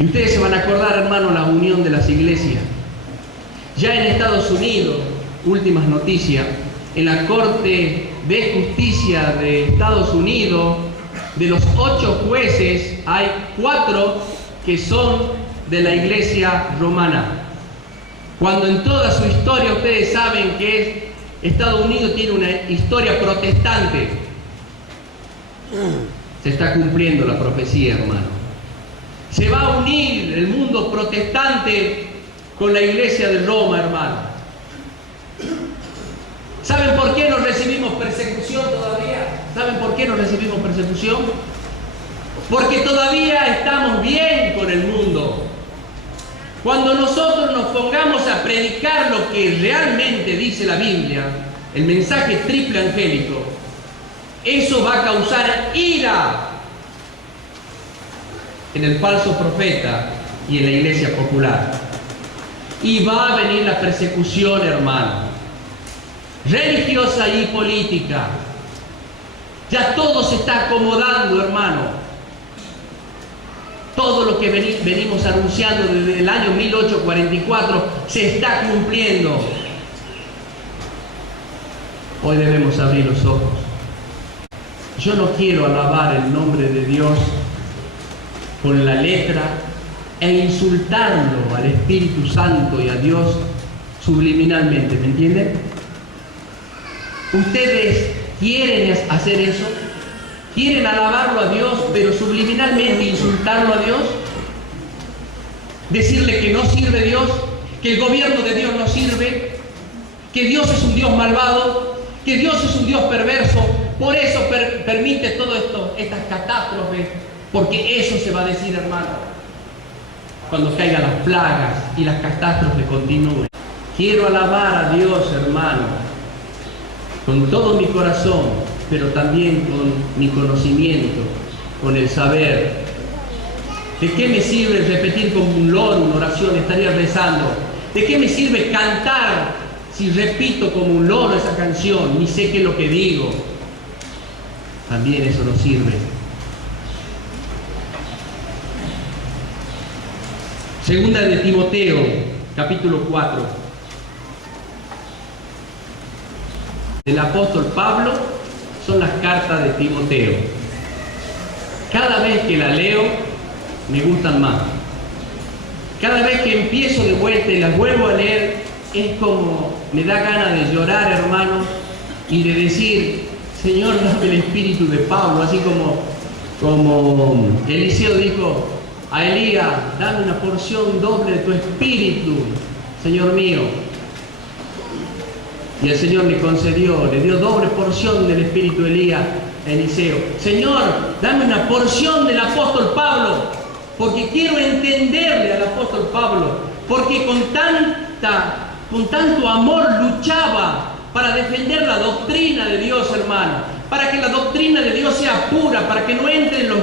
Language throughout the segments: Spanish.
Y ustedes se van a acordar, hermano, la unión de las iglesias. Ya en Estados Unidos, últimas noticias, en la Corte de Justicia de Estados Unidos, de los 8 jueces, hay 4 que son de la iglesia romana. Cuando en toda su historia ustedes saben que Estados Unidos tiene una historia protestante. Se está cumpliendo la profecía, hermano. Se va a unir el mundo protestante con la iglesia de Roma, hermano. ¿Saben por qué no recibimos persecución todavía? ¿Saben por qué no recibimos persecución? Porque todavía estamos bien con el mundo. Cuando nosotros nos pongamos a predicar lo que realmente dice la Biblia, el mensaje triple angélico, eso va a causar ira en el falso profeta y en la iglesia popular. Y va a venir la persecución, hermano, religiosa y política. Ya todo se está acomodando, hermano. Todo lo que venimos anunciando desde el año 1844 se está cumpliendo. Hoy debemos abrir los ojos. Yo no quiero alabar el nombre de Dios con la letra e insultarlo al Espíritu Santo y a Dios subliminalmente, ¿me entienden? ¿Ustedes quieren hacer eso? ¿Quieren alabarlo a Dios, pero subliminalmente insultarlo a Dios? ¿Decirle que no sirve Dios? ¿Que el gobierno de Dios no sirve? ¿Que Dios es un Dios malvado? ¿Que Dios es un Dios perverso? Por eso permite todo esto, estas catástrofes, porque eso se va a decir, hermano, cuando caigan las plagas y las catástrofes continúen. Quiero alabar a Dios, hermano, con todo mi corazón, pero también con mi conocimiento, con el saber. ¿De qué me sirve repetir como un loro una oración? Estaría rezando. ¿De qué me sirve cantar si repito como un loro esa canción? Ni sé qué es lo que digo. También eso no sirve. Segunda de Timoteo, capítulo 4. El apóstol Pablo son las cartas de Timoteo. Cada vez que la leo, me gustan más. Cada vez que empiezo de vuelta y las vuelvo a leer, es como me da ganas de llorar, hermano, y de decir: Señor, dame el espíritu de Pablo, así como Eliseo dijo a Elías: dame una porción doble de tu espíritu, Señor mío. Y el Señor le concedió, le dio doble porción del espíritu de Elías a Eliseo. Señor, dame una porción del apóstol Pablo, porque quiero entenderle al apóstol Pablo, porque con tanto amor luchaba para defender la doctrina de Dios, hermano, para que la doctrina de Dios sea pura, para que no entren los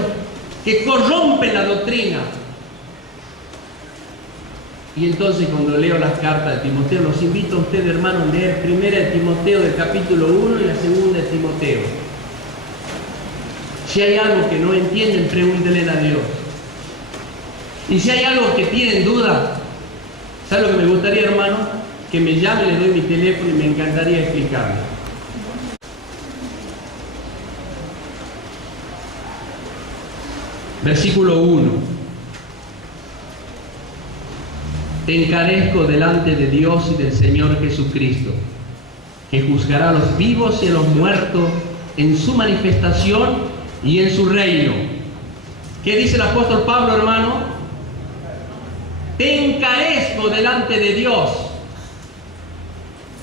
que corrompen la doctrina. Y entonces, cuando leo las cartas de Timoteo, los invito a ustedes, hermanos, a leer primera de Timoteo del capítulo 1 y la segunda de Timoteo. Si hay algo que no entienden, pregúntenle a Dios. Y si hay algo que tienen duda, ¿saben lo que me gustaría, hermano? Que me llame, le doy mi teléfono y me encantaría explicarle. Versículo 1. Te encarezco delante de Dios y del Señor Jesucristo, que juzgará a los vivos y a los muertos en su manifestación y en su reino. ¿Qué dice el apóstol Pablo, hermano? Te encarezco delante de Dios,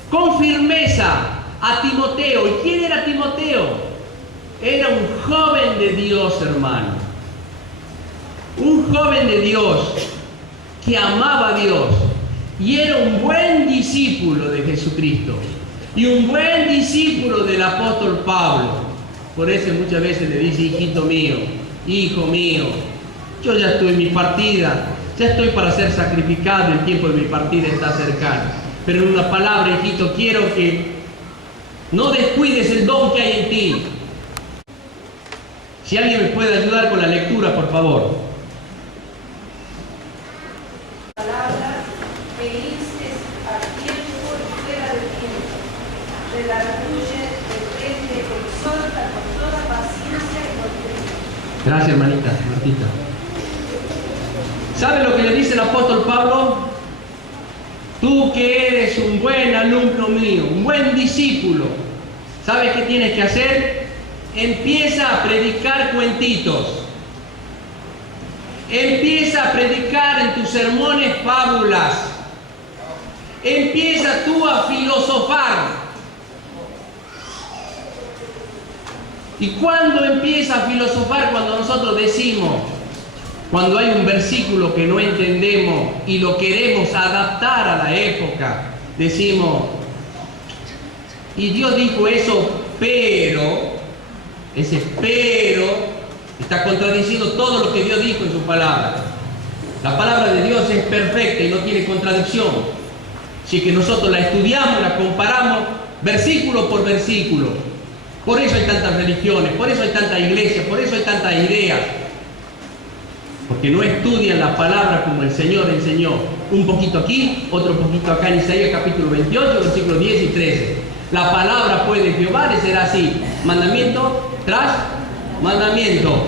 con firmeza, a Timoteo. ¿Y quién era Timoteo? Era un joven de Dios, hermano. Un joven de Dios que amaba a Dios y era un buen discípulo de Jesucristo y un buen discípulo del apóstol Pablo. Por eso muchas veces le dice: hijito mío, hijo mío, yo ya estoy en mi partida, ya estoy para ser sacrificado, el tiempo de mi partida está cercano. Pero en una palabra, hijito, quiero que no descuides el don que hay en ti. Si alguien me puede ayudar con la lectura, por favor. Gracias, hermanita Martita. ¿Sabe lo que le dice el apóstol Pablo? Tú que eres un buen alumno mío, un buen discípulo, ¿sabes qué tienes que hacer? Empieza a predicar cuentitos. Empieza a predicar en tus sermones fábulas. Empieza tú a filosofar. ¿Y cuándo empieza a filosofar? Cuando nosotros decimos, cuando hay un versículo que no entendemos y lo queremos adaptar a la época, decimos, y Dios dijo eso, pero, ese pero está contradiciendo todo lo que Dios dijo en su palabra. La palabra de Dios es perfecta y no tiene contradicción. Así que nosotros la estudiamos, la comparamos versículo por versículo. Por eso hay tantas religiones, por eso hay tantas iglesias, por eso hay tantas ideas. Porque no estudian la palabra como el Señor enseñó. Un poquito aquí, otro poquito acá en Isaías capítulo 28, versículos 10 y 13. La palabra pues de Jehová le será así: mandamiento tras mandamiento,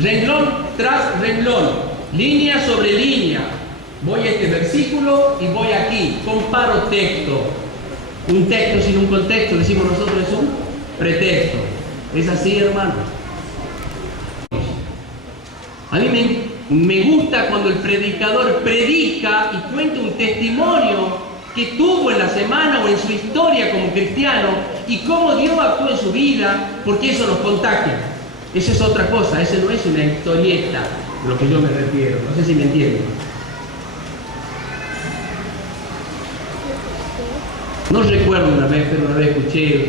renglón tras renglón, línea sobre línea. Voy a este versículo y voy aquí, comparo texto. Un texto sin un contexto, decimos nosotros, es un pretexto. ¿Es así, hermano? A mí me gusta cuando el predicador predica y cuenta un testimonio que tuvo en la semana o en su historia como cristiano y cómo Dios actuó en su vida, porque eso nos contagia. Esa es otra cosa, esa no es una historieta, a lo que yo me refiero. No sé si me entienden. No recuerdo una vez, pero una vez escuché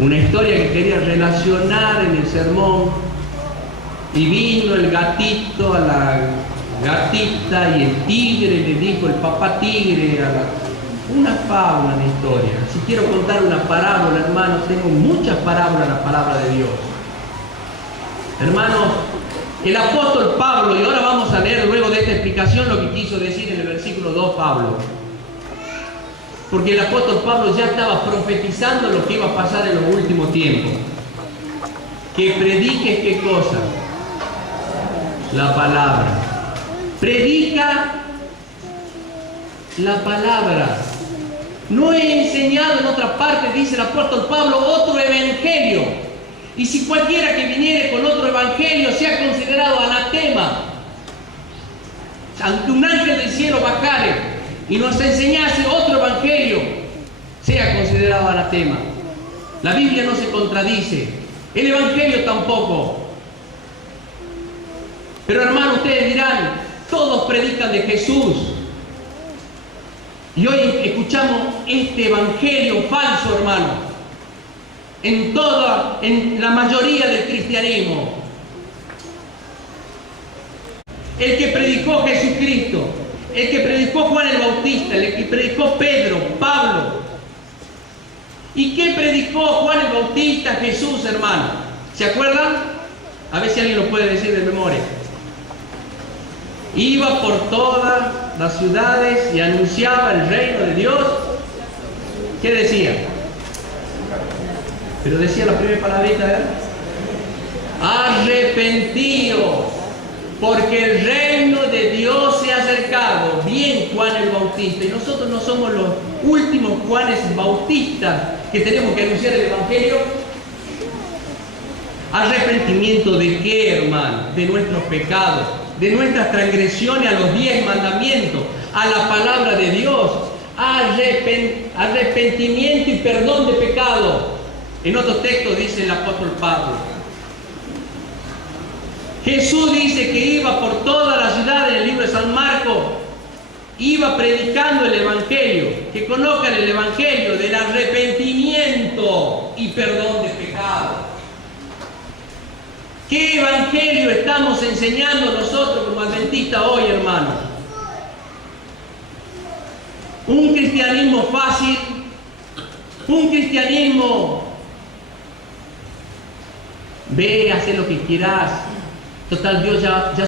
una historia que quería relacionar en el sermón y vino el gatito a la gatita y el tigre le dijo, el papá tigre a la... Una fábula, una historia. Si quiero contar una parábola, hermanos, tengo muchas parábolas en la palabra de Dios. Hermanos, el apóstol Pablo, y ahora vamos a leer luego de esta explicación lo que quiso decir en el versículo 2 Pablo. Porque el apóstol Pablo ya estaba profetizando lo que iba a pasar en los últimos tiempos. Que prediques qué cosa? La palabra. Predica la palabra. No he enseñado en otra parte, dice el apóstol Pablo, otro evangelio. Y si cualquiera que viniere con otro evangelio sea considerado anatema, ante un ángel del cielo bajare y nos enseñase otro evangelio, sea considerado anatema. La Biblia no se contradice, el evangelio tampoco. Pero hermano, ustedes dirán, todos predican de Jesús. Y hoy escuchamos este evangelio falso, hermano, en la mayoría del cristianismo. El que predicó Jesucristo, el que predicó Juan el Bautista, el que predicó Pedro, Pablo. ¿Y qué predicó Juan el Bautista, Jesús, hermano? ¿Se acuerdan? A ver si alguien lo puede decir de memoria. Iba por todas las ciudades y anunciaba el reino de Dios. ¿Qué decía? Pero decía la primera palabrita, ¿verdad? Arrepentíos, porque el reino de Dios se ha acercado. Bien, Juan el Bautista. Y nosotros no somos los últimos Juanes Bautistas que tenemos que anunciar el evangelio. ¿Arrepentimiento de qué, hermano? De nuestros pecados, de nuestras transgresiones a los 10 mandamientos, a la palabra de Dios. Arrepentimiento y perdón de pecado. En otro texto dice el apóstol Pablo. Jesús dice que iba por toda la ciudad en el libro de San Marcos, iba predicando el evangelio, que conozcan el evangelio del arrepentimiento y perdón de pecado. ¿Qué evangelio estamos enseñando nosotros como adventistas hoy, hermanos? Un cristianismo fácil, un cristianismo, ve, haz lo que quieras, total Dios ya